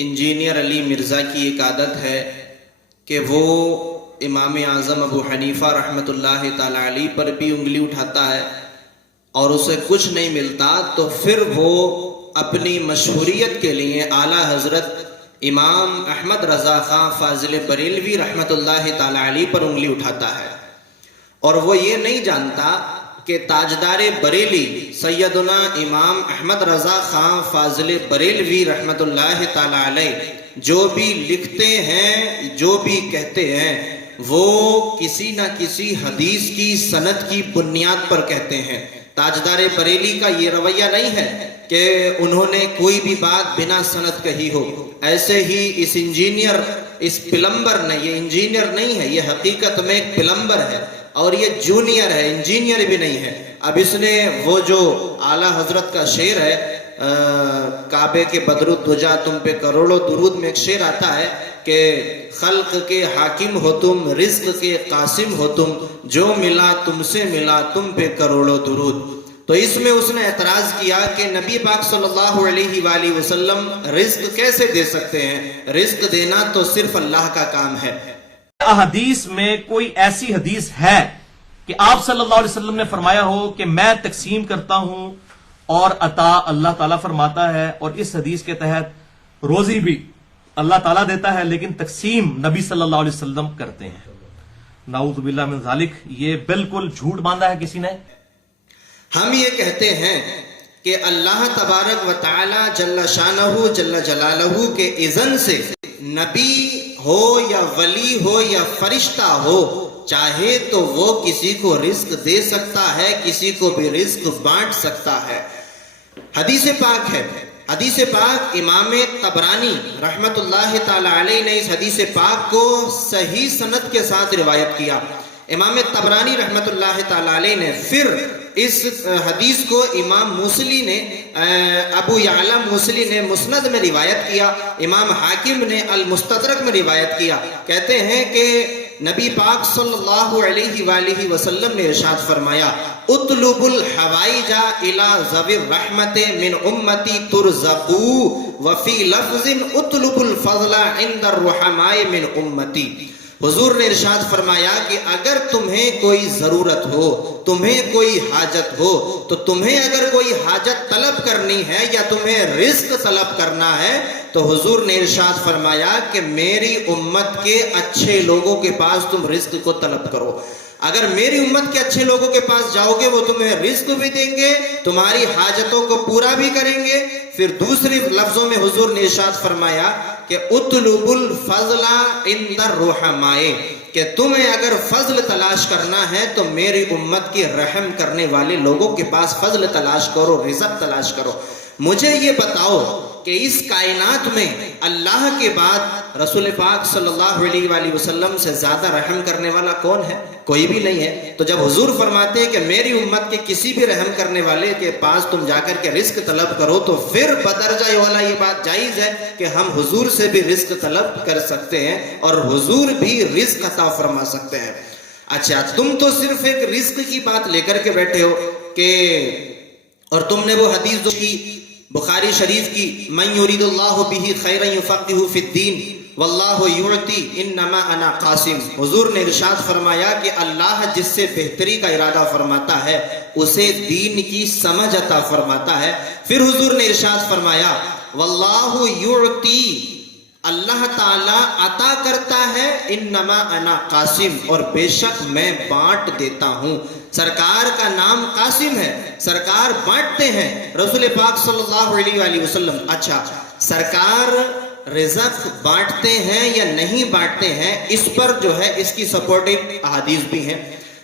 Engineer علی مرزا کی ایک عادت ہے کہ وہ امام اعظم ابو حنیفہ رحمۃ اللہ تعالی علیہ پر بھی انگلی اٹھاتا ہے اور اسے کچھ نہیں ملتا تو پھر وہ اپنی مشہوریت کے لیے اعلیٰ حضرت امام احمد رضا خان فاضل بریلوی رحمۃ اللہ تعالی علیہ پر انگلی اٹھاتا ہے، اور وہ یہ نہیں جانتا کہ تاجدار بریلی سیدنا امام احمد رضا خان فاضل بریلوی رحمۃ اللہ تعالی علیہ جو بھی لکھتے ہیں، جو بھی کہتے ہیں، وہ کسی نہ کسی حدیث کی سند کی بنیاد پر کہتے ہیں۔ تاجدار بریلی کا یہ رویہ نہیں ہے کہ انہوں نے کوئی بھی بات بنا سند کہی ہو۔ ایسے ہی اس انجینئر، اس پلمبر نے، یہ انجینئر نہیں ہے، یہ حقیقت میں ایک پلمبر ہے اور یہ جونیئر ہے، انجینئر بھی نہیں ہے۔ اب اس نے وہ جو اعلیٰ حضرت کا شعر ہے، کعبے کے بدر الدجا تم پہ کروڑوں درود میں ایک شعر آتا ہے کہ خلق کے حاکم ہو تم، رزق کے قاسم ہو تم، جو ملا تم سے ملا تم پہ کروڑوں درود۔ تو اس میں اس نے اعتراض کیا کہ نبی پاک صلی اللہ علیہ وآلہ وسلم رزق کیسے دے سکتے ہیں؟ رزق دینا تو صرف اللہ کا کام ہے۔ احادیث میں کوئی ایسی حدیث ہے کہ آپ صلی اللہ علیہ وسلم نے فرمایا ہو کہ میں تقسیم کرتا ہوں اور عطا اللہ تعالیٰ فرماتا ہے، اور اس حدیث کے تحت روزی بھی اللہ تعالیٰ دیتا ہے لیکن تقسیم نبی صلی اللہ علیہ وسلم کرتے ہیں؟ نعوذ باللہ من ذالک، یہ بالکل جھوٹ باندھا ہے کسی نے۔ ہم یہ کہتے ہیں کہ اللہ تبارک و تعالی جل شانہ جل جلالہ کے اذن سے نبی ہو یا ولی ہو یا فرشتہ ہو، چاہے تو وہ کسی کو رزق دے سکتا ہے، کسی کو بھی رزق بانٹ سکتا ہے۔ حدیث پاک ہے، حدیث پاک امام طبرانی رحمت اللہ تعالی علیہ نے اس حدیث پاک کو صحیح سند کے ساتھ روایت کیا۔ امام طبرانی رحمت اللہ تعالی علیہ نے پھر اس حدیث کو امام موصلی نے، ابو یعلا موصلی نے مسند میں روایت کیا، امام حاکم نے المستدرک میں روایت کیا۔ کہتے ہیں کہ نبی پاک صلی اللہ علیہ وآلہ وسلم نے ارشاد فرمایا، اطلب الحوائج الی ذوی الرحمت من امتی ترزقوا، وفی لفظ اطلب الفضل عند الرحماء من امتی۔ حضور نے ارشاد فرمایا کہ اگر تمہیں کوئی ضرورت ہو، تمہیں کوئی حاجت ہو، تو تمہیں اگر کوئی حاجت طلب کرنی ہے یا تمہیں رزق طلب کرنا ہے تو حضور نے ارشاد فرمایا کہ میری امت کے اچھے لوگوں کے پاس تم رزق کو طلب کرو۔ اگر میری امت کے اچھے لوگوں کے پاس جاؤ گے وہ تمہیں رزق بھی دیں گے، تمہاری حاجتوں کو پورا بھی کریں گے۔ پھر دوسرے لفظوں میں حضور نے ارشاد فرمایا کہ اطلب الفضل عند الرحماء، کہ تمہیں اگر فضل تلاش کرنا ہے تو میری امت کے رحم کرنے والے لوگوں کے پاس فضل تلاش کرو، رزق تلاش کرو۔ مجھے یہ بتاؤ کہ اس کائنات میں اللہ کے بعد رسول پاک صلی اللہ علیہ وآلہ وسلم سے زیادہ رحم کرنے والا کون ہے؟ کوئی بھی نہیں ہے۔ تو جب حضور فرماتے ہیں کہ میری امت کے کسی بھی رحم کرنے والے کے پاس تم جا کر کے رزق طلب کرو، تو پھر بدرجہ والا یہ بات جائز ہے کہ ہم حضور سے بھی رزق طلب کر سکتے ہیں اور حضور بھی رزق عطا فرما سکتے ہیں۔ اچھا، تم تو صرف ایک رزق کی بات لے کر کے بیٹھے ہو کہ، اور تم نے وہ حدیث جو کی بخاری شریف کی، من یرید اللہ بہ خیرا یفقہہ فی الدین واللہ یعطی انما انا قاسم۔ حضور نے ارشاد فرمایا کہ اللہ جس سے بہتری کا ارادہ فرماتا ہے اسے دین کی سمجھ عطا فرماتا ہے۔ پھر حضور نے ارشاد فرمایا واللہ یعطی، اللہ تعالیٰ عطا کرتا ہے، انما انا قاسم، اور بے شک میں بانٹ دیتا ہوں۔ سرکار کا نام قاسم ہے، سرکار بانٹتے ہیں، رسول پاک صلی اللہ علیہ وآلہ وسلم۔ اچھا، سرکار رزق بانٹتے ہیں یا نہیں بانٹتے ہیں، اس پر جو ہے اس کی سپورٹنگ احادیث بھی ہیں۔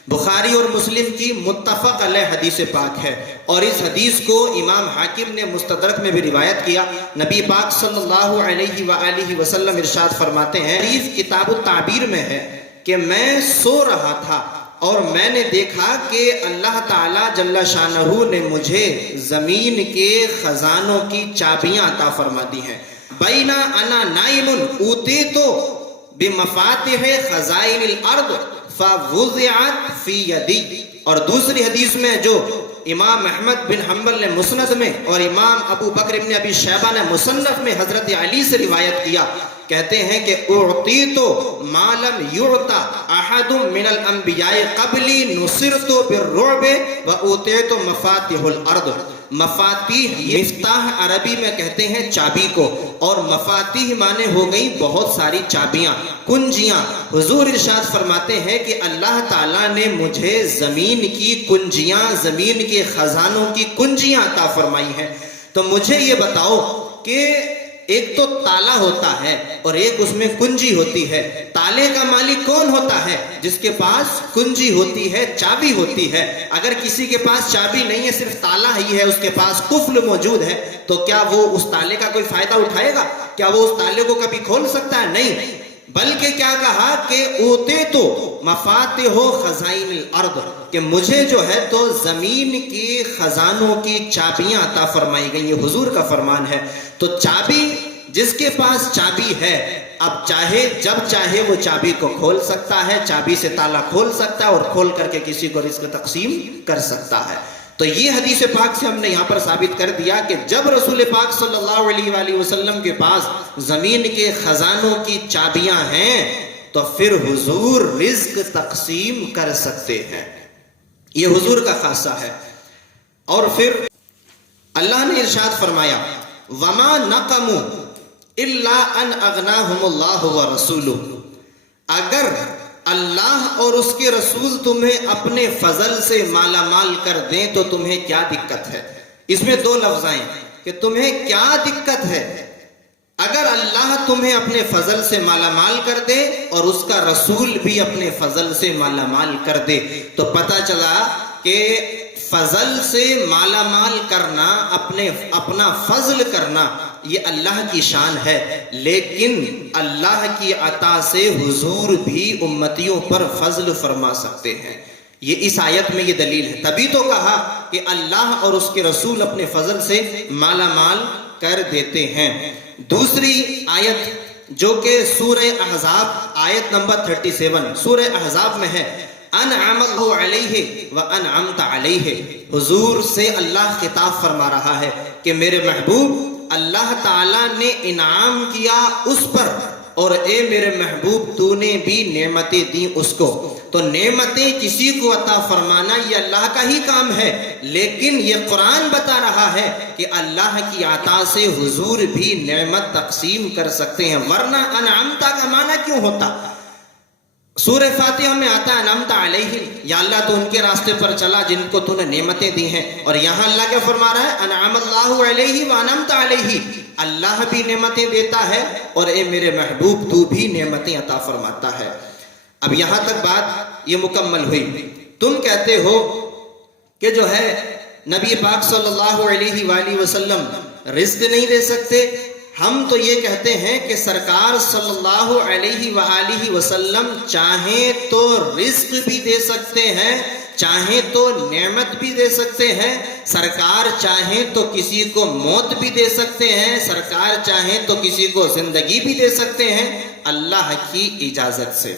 بخاری اور مسلم کی متفق علیہ حدیث پاک ہے، اور اس حدیث کو امام حاکم نے مستدرک میں بھی روایت کیا۔ نبی پاک صلی اللہ علیہ وآلہ وسلم ارشاد فرماتے ہیں، حدیث کتاب التعبیر میں ہے کہ میں سو رہا تھا اور میں نے دیکھا کہ اللہ تعالیٰ جل شانہ نے مجھے زمین کے خزانوں کی چابیاں عطا فرما دی ہیں۔ بینا انا نائم اوتیتو بمفاتح خزائن الارض فوضعت فی یدی. اور دوسری حدیث میں جو امام احمد بن حنبل نے مسند میں اور امام ابو بکر ابن ابی شیبہ نے مصنف میں حضرت علی سے روایت کیا، کہتے ہیں کہ اعطیت ما لم یعط احد من الانبیاء قبلی نصرت بالرعب واوتیت مفاتیح الارض. مفاتیح، مفتاح عربی میں کہتے ہیں چابی کو، اور مفاتیح معنی ہو گئی بہت ساری چابیاں، کنجیاں. حضور ارشاد فرماتے ہیں کہ اللہ تعالیٰ نے مجھے زمین کی کنجیاں، زمین کے خزانوں کی کنجیاں عطا فرمائی ہیں. تو مجھے یہ بتاؤ کہ ایک تو تالا ہوتا ہے اور ایک اس میں کنجی ہوتی ہے. تالے کا مالک کون ہوتا ہے؟ جس کے پاس کنجی ہوتی ہے، چابی ہوتی ہے. اگر کسی کے پاس چابی نہیں ہے، صرف تالا ہی ہے، اس کے پاس قفل موجود ہے، تو کیا وہ اس تالے کا کوئی فائدہ اٹھائے گا؟ کیا وہ اس تالے کو کبھی کھول سکتا ہے؟ نہیں. بلکہ کیا کہا کہ اوتے تو مفاتیح خزائن الارض، کہ مجھے جو ہے تو زمین کی خزانوں کی چابیاں عطا فرمائی گئی. یہ حضور کا فرمان ہے. تو چابی، جس کے پاس چابی ہے، اب چاہے جب چاہے وہ چابی کو کھول سکتا ہے، چابی سے تالا کھول سکتا ہے اور کھول کر کے کسی کو رزق تقسیم کر سکتا ہے. تو یہ حدیث پاک سے ہم نے یہاں پر ثابت کر دیا کہ جب رسول پاک صلی اللہ علیہ وآلہ وسلم کے پاس زمین کے خزانوں کی چابیاں ہیں تو پھر حضور رزق تقسیم کر سکتے ہیں. یہ حضور کا خاصہ ہے. اور پھر اللہ نے ارشاد فرمایا وَمَا نَقَمُوا إِلَّا أَنْ أَغْنَاهُمُ اللَّهُ وَرَسُولُهُ. اگر اللہ اور اس کے رسول تمہیں اپنے فضل سے مالا مال کر دیں تو تمہیں کیا دقت ہے؟ اس میں دو لفظ آئیں کہ تمہیں کیا دقت ہے. اگر اللہ تمہیں اپنے فضل سے مالا مال کر دے اور اس کا رسول بھی اپنے فضل سے مالا مال کر دے، تو پتہ چلا کہ فضل سے مالا مال کرنا، اپنا فضل کرنا، یہ اللہ کی شان ہے. لیکن اللہ کی عطا سے حضور بھی امتیوں پر فضل فرما سکتے ہیں. یہ اس آیت میں یہ دلیل ہے. تبھی تو کہا کہ اللہ اور اس کے رسول اپنے فضل سے مالا مال کر دیتے ہیں. دوسری آیت جو کہ سورہ احزاب آیت نمبر 37 سورہ احزاب میں ہے، انعم اللہ علیہ وانعمت علیہ. حضور سے اللہ خطاب فرما رہا ہے کہ میرے محبوب، اللہ تعالیٰ نے انعام کیا اس پر، اور اے میرے محبوب تو نے بھی نعمتیں دی اس کو. تو نعمتیں کسی کو عطا فرمانا یہ اللہ کا ہی کام ہے، لیکن یہ قرآن بتا رہا ہے کہ اللہ کی عطا سے حضور بھی نعمت تقسیم کر سکتے ہیں. ورنہ انعمتا کا معنی کیوں ہوتا؟ سورہ فاتحہ میں آتا ہے انعمت علیہ، یا اللہ تو ان کے راستے پر چلا جن کو تو نے نعمتیں دی ہیں. اور یہاں اللہ کیا فرما رہا ہے؟ انعم اللہ علیہ وانعمت علیہ. اللہ بھی نعمتیں دیتا ہے اور اے میرے محبوب تو بھی نعمتیں عطا فرماتا ہے. اب یہاں تک بات یہ مکمل ہوئی. تم کہتے ہو کہ جو ہے نبی پاک صلی اللہ علیہ وآلہ وسلم رزق نہیں دے سکتے. ہم تو یہ کہتے ہیں کہ سرکار صلی اللہ علیہ وآلہ وسلم چاہیں تو رزق بھی دے سکتے ہیں، چاہیں تو نعمت بھی دے سکتے ہیں. سرکار چاہیں تو کسی کو موت بھی دے سکتے ہیں، سرکار چاہیں تو کسی کو زندگی بھی دے سکتے ہیں، اللہ کی اجازت سے.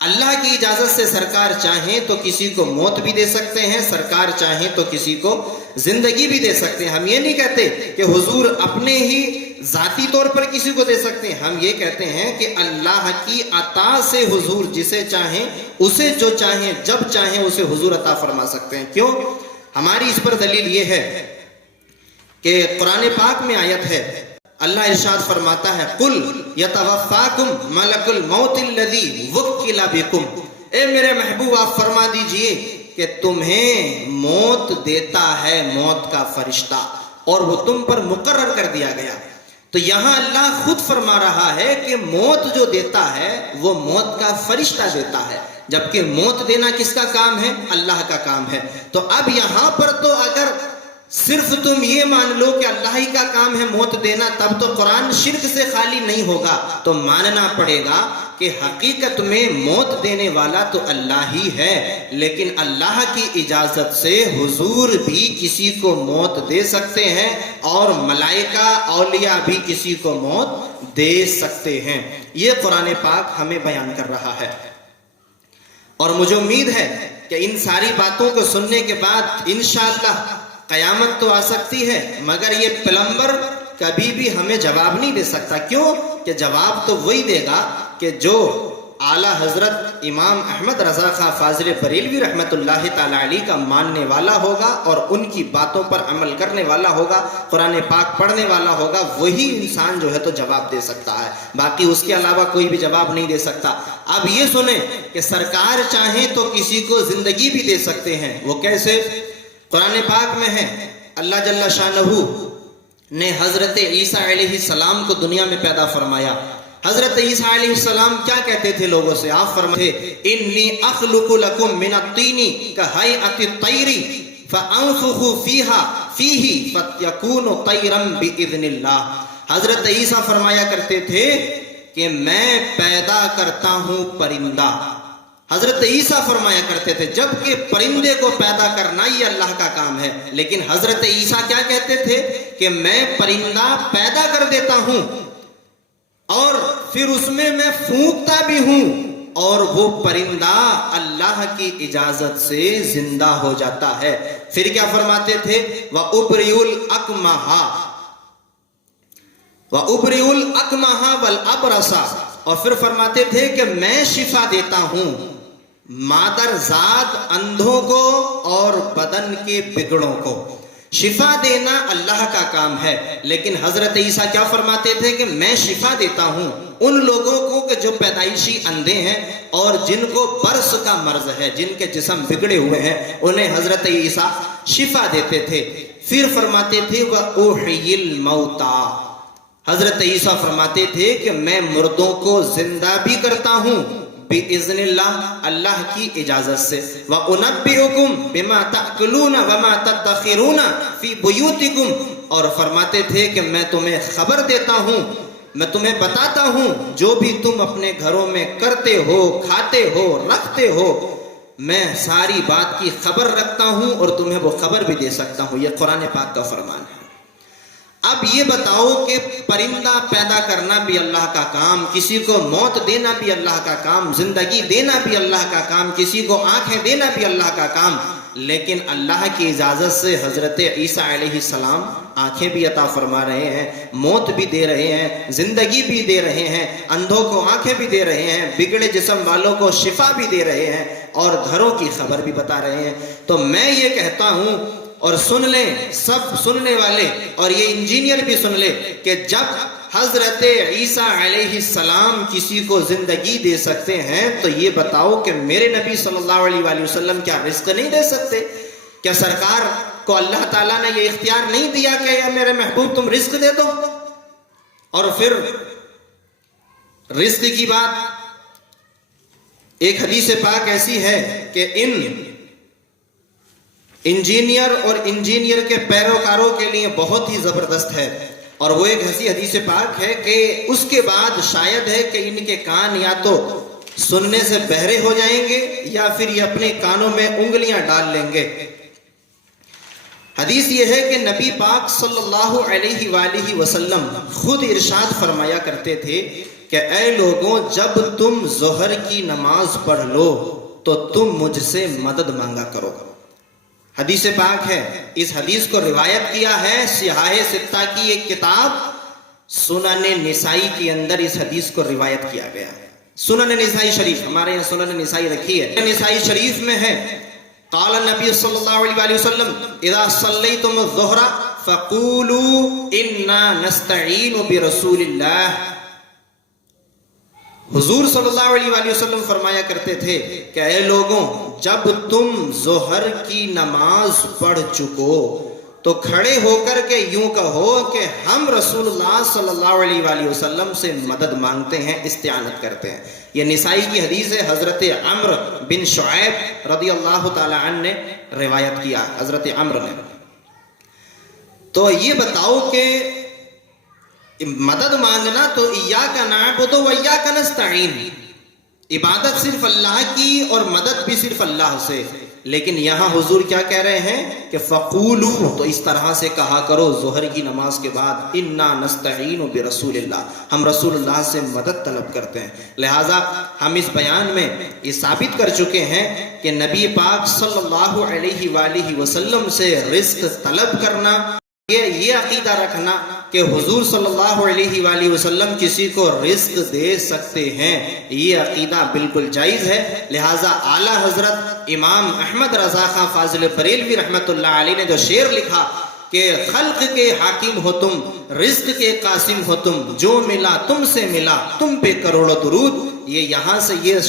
اللہ کی اجازت سے سرکار چاہیں تو کسی کو موت بھی دے سکتے ہیں، سرکار چاہیں تو کسی کو زندگی بھی دے سکتے ہیں. ہم یہ نہیں کہتے کہ حضور اپنے ہی ذاتی طور پر کسی کو دے سکتے ہیں. ہم یہ کہتے ہیں کہ اللہ کی عطا سے حضور جسے چاہیں، اسے جو چاہیں، جب چاہیں اسے حضور عطا فرما سکتے ہیں. کیوں؟ ہماری اس پر دلیل یہ ہے کہ قرآن پاک میں آیت ہے، اللہ ارشاد فرماتا ہے قل یتوفاکم ملک الموت الذی وکل بکم. اے میرے محبوب آپ فرما دیجئے کہ تمہیں موت دیتا ہے موت کا فرشتہ، اور وہ تم پر مقرر کر دیا گیا. تو یہاں اللہ خود فرما رہا ہے کہ موت جو دیتا ہے وہ موت کا فرشتہ دیتا ہے، جبکہ موت دینا کس کا کام ہے؟ اللہ کا کام ہے. تو اب یہاں پر تو اگر صرف تم یہ مان لو کہ اللہ ہی کا کام ہے موت دینا، تب تو قرآن شرک سے خالی نہیں ہوگا. تو ماننا پڑے گا کہ حقیقت میں موت دینے والا تو اللہ ہی ہے، لیکن اللہ کی اجازت سے حضور بھی کسی کو موت دے سکتے ہیں، اور ملائکہ اولیاء بھی کسی کو موت دے سکتے ہیں. یہ قرآن پاک ہمیں بیان کر رہا ہے. اور مجھے امید ہے کہ ان ساری باتوں کو سننے کے بعد انشاءاللہ قیامت تو آ سکتی ہے، مگر یہ پلمبر کبھی بھی ہمیں جواب نہیں دے سکتا. کیوں؟ کہ جواب تو وہی دے گا کہ جو اعلیٰ حضرت امام احمد رضا خان فاضل بریلوی رحمۃ اللہ تعالی علیہ کا ماننے والا ہوگا اور ان کی باتوں پر عمل کرنے والا ہوگا، قرآن پاک پڑھنے والا ہوگا، وہی انسان جو ہے تو جواب دے سکتا ہے. باقی اس کے علاوہ کوئی بھی جواب نہیں دے سکتا. اب یہ سنیں کہ سرکار چاہیں تو کسی کو زندگی بھی دے سکتے ہیں. وہ کیسے؟ قرآن پاک میں ہے اللہ جل شانہ نے حضرت عیسیٰ علیہ السلام کو دنیا میں پیدا فرمایا. حضرت عیسیٰ علیہ السلام کیا کہتے تھے لوگوں سے؟ آپ فرماتے انی اخلق لکم من الطین کہیئۃ الطیر فانفخ فیہ فیکون طیرا باذن اللہ. حضرت عیسیٰ فرمایا کرتے تھے کہ میں پیدا کرتا ہوں پرندہ. حضرت عیسیٰ فرمایا کرتے تھے، جبکہ پرندے کو پیدا کرنا یہ اللہ کا کام ہے، لیکن حضرت عیسیٰ کیا کہتے تھے کہ میں پرندہ پیدا کر دیتا ہوں اور پھر اس میں پھونکتا بھی ہوں اور وہ پرندہ اللہ کی اجازت سے زندہ ہو جاتا ہے. پھر کیا فرماتے تھے؟ وَأُبْرِئُ الْأَكْمَحَ وَالْأَبْرَصَ، اور پھر فرماتے تھے کہ میں شفا دیتا ہوں مادر زاد اندھوں کو اور بدن کے بگڑوں کو. شفا دینا اللہ کا کام ہے، لیکن حضرت عیسیٰ کیا فرماتے تھے کہ میں شفا دیتا ہوں ان لوگوں کو کہ جو پیدائشی اندھے ہیں اور جن کو برس کا مرض ہے، جن کے جسم بگڑے ہوئے ہیں، انہیں حضرت عیسیٰ شفا دیتے تھے. پھر فرماتے تھے وَأُحْيِي الْمَوْتَى، حضرت عیسیٰ فرماتے تھے کہ میں مردوں کو زندہ بھی کرتا ہوں بِإِذْنِ اللہ، اللہ کی اجازت سے. وَأُنَبِّئُكُمْ بِمَا تَأْكُلُونَ وَمَا تَدَّخِرُونَ فِي بُيُوتِكُمْ، اور فرماتے تھے کہ میں تمہیں خبر دیتا ہوں، میں تمہیں بتاتا ہوں جو بھی تم اپنے گھروں میں کرتے ہو، کھاتے ہو، رکھتے ہو، میں ساری بات کی خبر رکھتا ہوں اور تمہیں وہ خبر بھی دے سکتا ہوں. یہ قرآن پاک کا فرمان ہے. اب یہ بتاؤ کہ پرندہ پیدا کرنا بھی اللہ کا کام، کسی کو موت دینا بھی اللہ کا کام، زندگی دینا بھی اللہ کا کام، کسی کو آنکھیں دینا بھی اللہ کا کام، لیکن اللہ کی اجازت سے حضرت عیسیٰ علیہ السلام آنکھیں بھی عطا فرما رہے ہیں، موت بھی دے رہے ہیں، زندگی بھی دے رہے ہیں، اندھوں کو آنکھیں بھی دے رہے ہیں، بگڑے جسم والوں کو شفا بھی دے رہے ہیں اور گھروں کی خبر بھی بتا رہے ہیں. تو میں یہ کہتا ہوں، اور سن لیں سب سننے والے، اور یہ انجینئر بھی سن لے، کہ جب حضرت عیسیٰ علیہ السلام کسی کو زندگی دے سکتے ہیں تو یہ بتاؤ کہ میرے نبی صلی اللہ علیہ وآلہ وسلم کیا رزق نہیں دے سکتے؟ کیا سرکار کو اللہ تعالیٰ نے یہ اختیار نہیں دیا کہ یا میرے محبوب تم رزق دے دو؟ اور پھر رزق کی بات، ایک حدیث پاک ایسی ہے کہ انجینئر اور انجینئر کے پیروکاروں کے لیے بہت ہی زبردست ہے، اور وہ ایک ایسی حدیث پاک ہے کہ اس کے بعد شاید ہے کہ ان کے کان یا تو سننے سے بہرے ہو جائیں گے یا پھر یہ اپنے کانوں میں انگلیاں ڈال لیں گے. حدیث یہ ہے کہ نبی پاک صلی اللہ علیہ وآلہ وسلم خود ارشاد فرمایا کرتے تھے کہ اے لوگوں، جب تم ظہر کی نماز پڑھ لو تو تم مجھ سے مدد مانگا کرو. حدیث پاک ہے. اس حدیث کو روایت کیا ہے سیاح ستہ کی ایک کتاب سنن نسائی کے اندر اس حدیث کو روایت کیا گیا. سنن نسائی شریف، ہمارے یہاں سنن نسائی رکھی ہے، نسائی شریف میں ہے قال النبی صلی اللہ علیہ وآلہ وسلم اذا صلیتم الظہر فقولوا انا نستعین برسول اللہ. حضور صلی اللہ علیہ وآلہ وسلم فرمایا کرتے تھے کہ اے لوگوں، جب تم ظہر کی نماز پڑھ چکو تو کھڑے ہو کر کے یوں کہو کہ ہم رسول اللہ صلی اللہ علیہ وآلہ وسلم سے مدد مانگتے ہیں، استعانت کرتے ہیں. یہ نسائی کی حدیث ہے، حضرت عمرو بن شعیب رضی اللہ تعالی عنہ نے روایت کیا، حضرت عمرو نے. تو یہ بتاؤ کہ مدد مانگنا تو ایاک نعبد و ایاک نستعین، عبادت صرف اللہ کی اور مدد بھی صرف اللہ سے. لیکن یہاں حضور کیا کہہ رہے ہیں کہ فقولو، تو اس طرح سے کہا کرو ظہر کی نماز کے بعد، انا نستعین برسول اللہ، ہم رسول اللہ سے مدد طلب کرتے ہیں۔ لہٰذا ہم اس بیان میں یہ ثابت کر چکے ہیں کہ نبی پاک صلی اللہ علیہ وآلہ وسلم سے رزق طلب کرنا، یہ عقیدہ رکھنا کہ حضور صلی اللہ علیہ وآلہ وسلم کسی کو رزق دے سکتے ہیں، یہ عقیدہ بالکل جائز ہے۔ لہٰذا اعلیٰ حضرت امام احمد رضا خان فاضل بریلوی رحمۃ اللہ علیہ نے جو شعر لکھا کہ خلق کے حاکم ہو تم، رزق کے قاسم ہو تم، جو ملا تم سے ملا، تم پہ کروڑوں درود، یہ یہاں سے یہ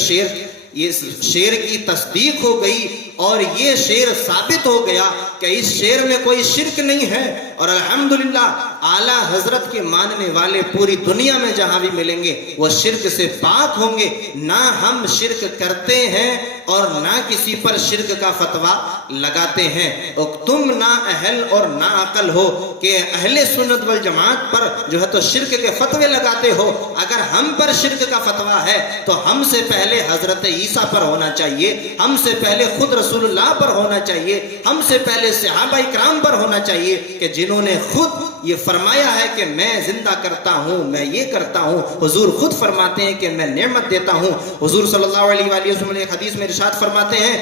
شعر کی تصدیق ہو گئی اور یہ شعر ثابت ہو گیا کہ اس شعر میں کوئی شرک نہیں ہے، اور الحمدللہ اعلیٰ حضرت کے ماننے والے پوری دنیا میں جہاں بھی ملیں گے وہ شرک سے پاک ہوں گے۔ نہ ہم شرک کرتے ہیں اور نہ کسی پر شرک کا فتویٰ لگاتے ہیں، اور تم نا اہل اور نا عقل ہو کہ اہل سنت والجماعت پر جو ہے تو شرک کے فتوے لگاتے ہو۔ اگر ہم پر شرک کا فتویٰ ہے تو ہم سے پہلے حضرت عیسیٰ پر ہونا چاہیے، ہم سے پہلے خود رسول اللہ پر ہونا چاہیے، ہم سے پہلے صحابہ اکرام پر ہونا چاہیے کہ جنہوں نے خود یہ فرمایا ہے کہ میں زندہ کرتا ہوں، میں یہ کرتا ہوں۔ حضور خود فرماتے ہیں کہ میں نعمت دیتا ہوں۔ حضور صلی اللہ علیہ وآلہ وسلم نے ایک حدیث میں ارشاد فرماتے ہیں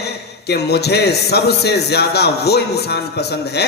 کہ مجھے سب سے زیادہ وہ انسان پسند ہے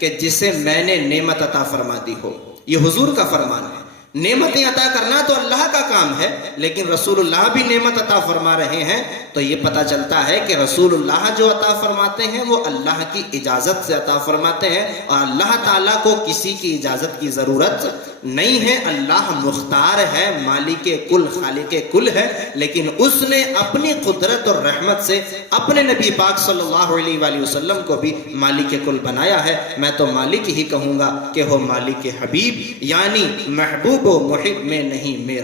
کہ جسے میں نے نعمت عطا فرما دی ہو۔ یہ حضور کا فرمان ہے۔ نعمتیں عطا کرنا تو اللہ کا کام ہے، لیکن رسول اللہ بھی نعمت عطا فرما رہے ہیں، تو یہ پتہ چلتا ہے کہ رسول اللہ جو عطا فرماتے ہیں وہ اللہ کی اجازت سے عطا فرماتے ہیں، اور اللہ تعالیٰ کو کسی کی اجازت کی ضرورت نہیں ہے۔ اللہ مختار ہے، مالک کل خالق کل ہے، لیکن اس نے اپنی قدرت اور رحمت سے اپنے نبی پاک صلی اللہ علیہ وآلہ وسلم کو بھی مالک کل بنایا ہے۔ میں تو مالک ہی کہوں گا کہ ہو مالک حبیب، یعنی محبوب و محب میں نہیں میرا